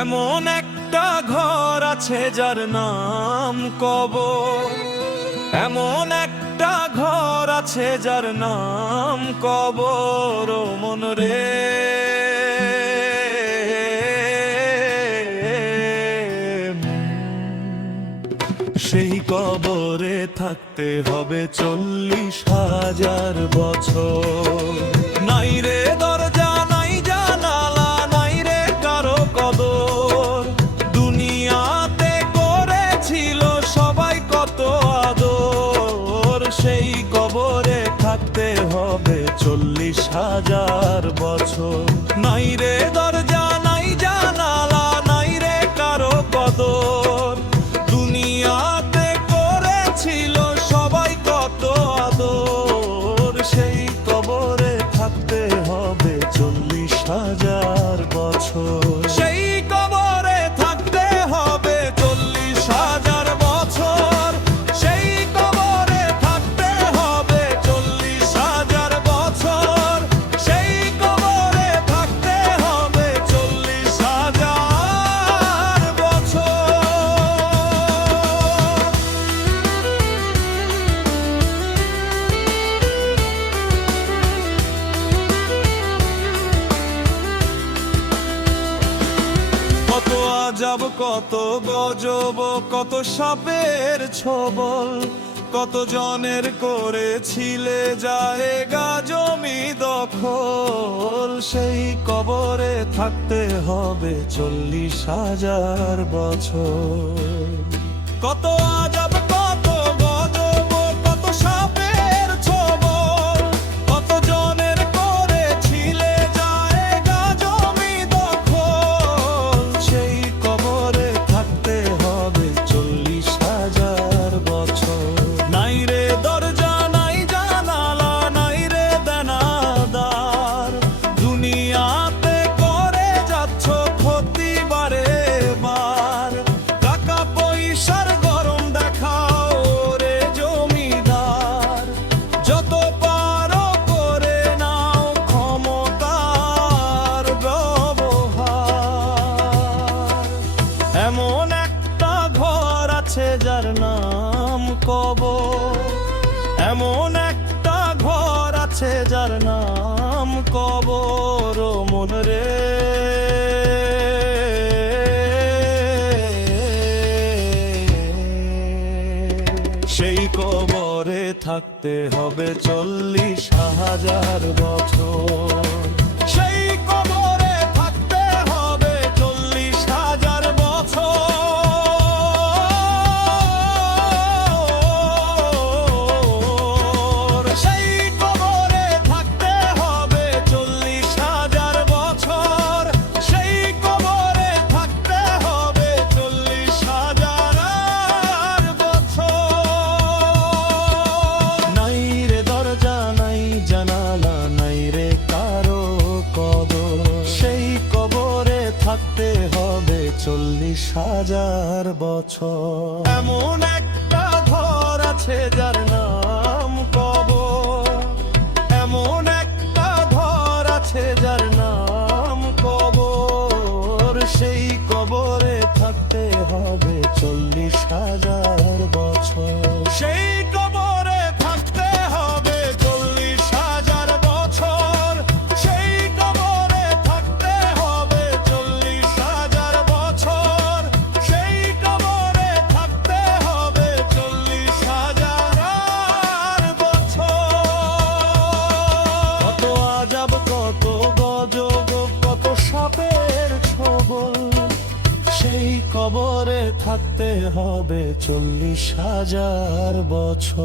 এমন একটা ঘর আছে যার নাম কবর, এমন একটা ঘর আছে যার নাম কবর। ও মন রে, সেই কবরে থাকতে হবে 40,000 বছর। নাই রে দরজা, নাই জানালা, নাই রে কারো কদর। দুনিয়াতে করেছিল সবাই কত আদর, সেই কবরে থাকতে হবে 40,000 বছর। নাই রে দরজা, নাই জানালা, নাই রে কারো কদর। দুনিয়াতে করেছিল সবাই কত আদর, সেই কবরে থাকতে হবে 40,000 বছর। সেই কবরে থাকতে হবে 40,000 বছর। সেই কবরে থাকতে হবে 40,000 বছর। সেই কবরে থাকতে হবে 40,000 বছর। কত আজব, কত গজব, কত সাপের ছোবল, কত জনের করেছিলে জায়গা জমি দখল। সেই কবরে থাকতে হবে 40,000 বছর। কত আজব, কত গজব, কত সাপের ছোবল, কত জনের করেছিলে জায়গা জমি দখল। সেই কবরে থাকতে হবে 40,000 বছর। নাই রে দরজা, নাই জানালা, নাই রে দেনাদার। দুনিয়াতে করে যাচ্ছ ক্ষতি বারে বার। টাকা পয়সার গরম দেখাও রে জমিদার। যত পারো করে নাও ক্ষমতার ব্যবহার। এমন একটা ঘর আছে যার নাম কবর, এমন একটা ঘর আছে যার নাম কবর। ও মন রে, সেই কবরে থাকতে হবে 40,000 বছর। সেই কবরে থাকতে হবে 40,000 বছর। সেই কবরে থাকতে হবে 40,000 বছর। সেই কবরে থাকতে হবে 40,000 বছর। নাই রে দরজা, নাই জানালা, নাই রে কারো কদর। সেই কবরে থাকতে হবে 40,000 বছর। এমন একটা ঘর আছে যার নাম কবর, এমন একটা ঘর আছে যার নাম কবর। সেই কবরে থাকতে হবে 40,000 বছর। সেই কবরে থাকতে হবে 40,000 বছর। সেই কবরে থাকতে হবে 40,000 বছর। সেই কবরে থাকতে হবে 40,000 বছর। কত আজব, কত গজব, কত সাপের ছোবল, সেই কবরে থাকতে হবে 40,000 বছর।